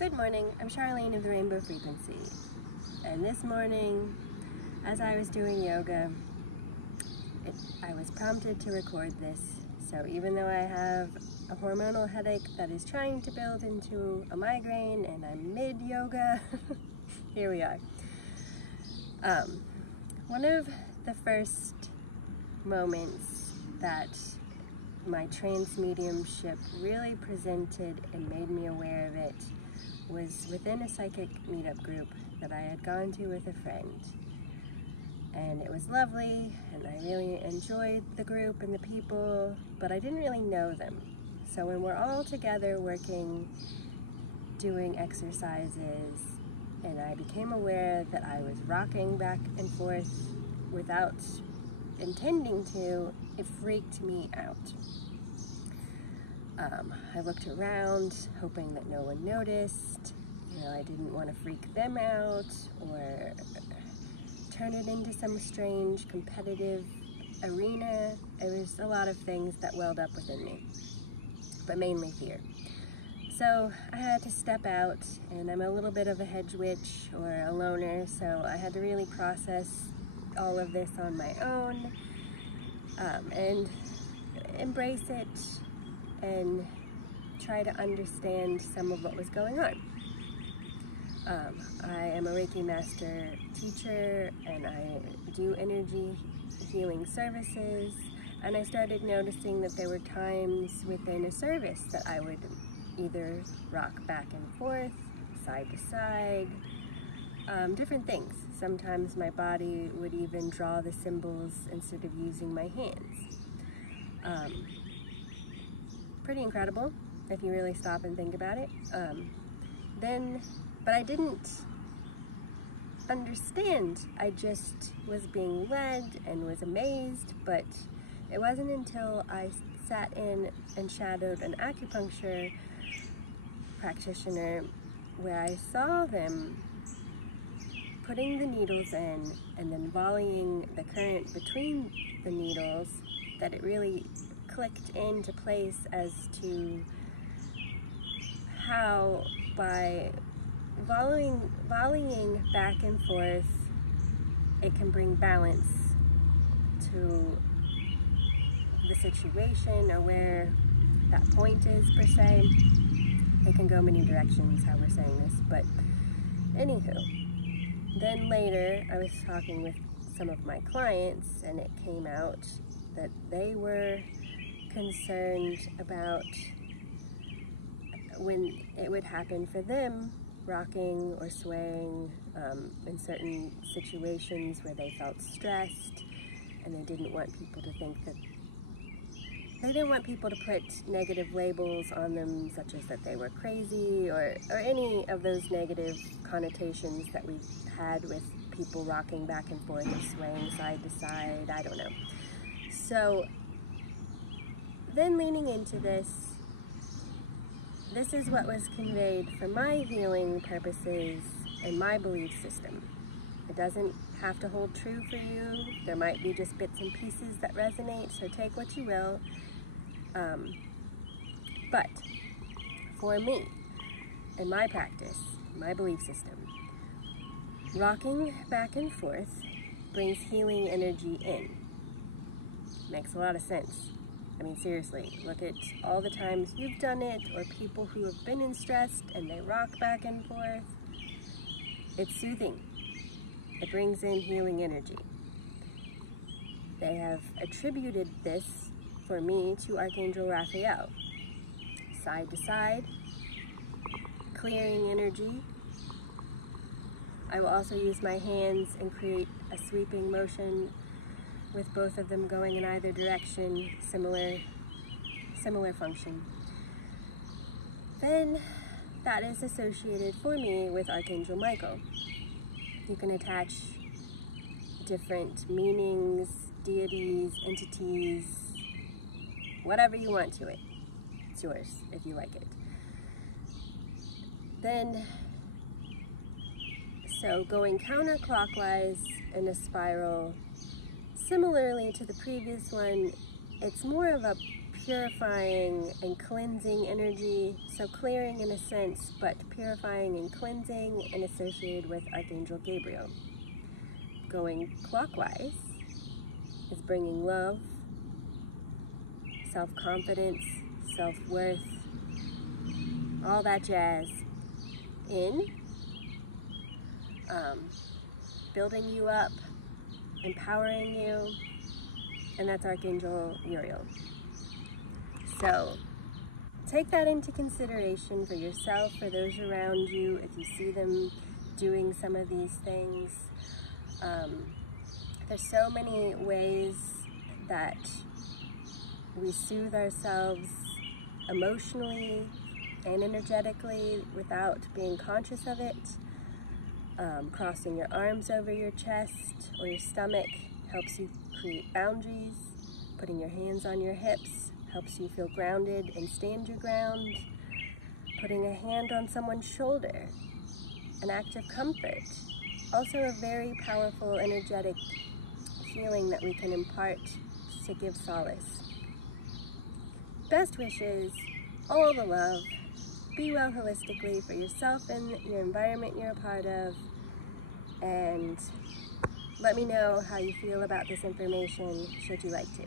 Good morning, I'm Charlene of the Rainbow Frequency, and this morning, as I was doing yoga, I was prompted to record this. So even though I have a hormonal headache that is trying to build into a migraine and I'm mid-yoga, here we are. One of the first moments that my trance mediumship really presented and made me aware of it was within a psychic meetup group that I had gone to with a friend. And it was lovely, and I really enjoyed the group and the people, but I didn't really know them. So when we're all together working, doing exercises, and I became aware that I was rocking back and forth without intending to, it freaked me out. I looked around, hoping that no one noticed. You know, I didn't want to freak them out or turn it into some strange competitive arena. It was a lot of things that welled up within me, but mainly fear. So I had to step out, and I'm a little bit of a hedge witch or a loner, so I had to really process all of this on my own and embrace it and try to understand some of what was going on. I am a Reiki Master teacher, and I do energy healing services, and I started noticing that there were times within a service that I would either rock back and forth, side to side, different things. Sometimes my body would even draw the symbols instead of using my hands. Pretty incredible if you really stop and think about it. But I didn't understand. I just was being led and was amazed, but it wasn't until I sat in and shadowed an acupuncture practitioner where I saw them putting the needles in and then volleying the current between the needles that it really clicked into place as to how by volleying back and forth, it can bring balance to the situation or where that point is, per se. It can go many directions how we're saying this, but anywho. Then later, I was talking with some of my clients, and it came out that they were concerned about when it would happen for them, rocking or swaying in certain situations where they felt stressed, and they didn't want people to think that they didn't want people to put negative labels on them, such as that they were crazy or any of those negative connotations that we've had with people rocking back and forth or swaying side to side. I don't know. So then leaning into this is what was conveyed for my healing purposes and my belief system. It doesn't have to hold true for you. There might be just bits and pieces that resonate, so take what you will. But for me, in my practice, my belief system, rocking back and forth brings healing energy in. Makes a lot of sense. I mean, seriously, look at all the times you've done it, or people who have been in stress and they rock back and forth. It's soothing. It brings in healing energy. They have attributed this, for me, to Archangel Raphael. Side to side, clearing energy. I will also use my hands and create a sweeping motion with both of them going in either direction, similar function. Then that is associated for me with Archangel Michael. You can attach different meanings, deities, entities, whatever you want to it. It's yours if you like it. Then, so going counterclockwise in a spiral, similarly to the previous one, it's more of a purifying and cleansing energy. So clearing in a sense, but purifying and cleansing, and associated with Archangel Gabriel. Going clockwise is bringing love, self-confidence, self-worth, all that jazz in, building you up, empowering you, and that's Archangel Uriel. So take that into consideration for yourself, for those around you, if you see them doing some of these things. There's so many ways that we soothe ourselves emotionally and energetically without being conscious of it. Crossing your arms over your chest or your stomach helps you create boundaries. Putting your hands on your hips helps you feel grounded and stand your ground. Putting a hand on someone's shoulder, an act of comfort. Also a very powerful, energetic feeling that we can impart to give solace. Best wishes, all the love. Be well holistically for yourself and your environment you're a part of. And let me know how you feel about this information, should you like to.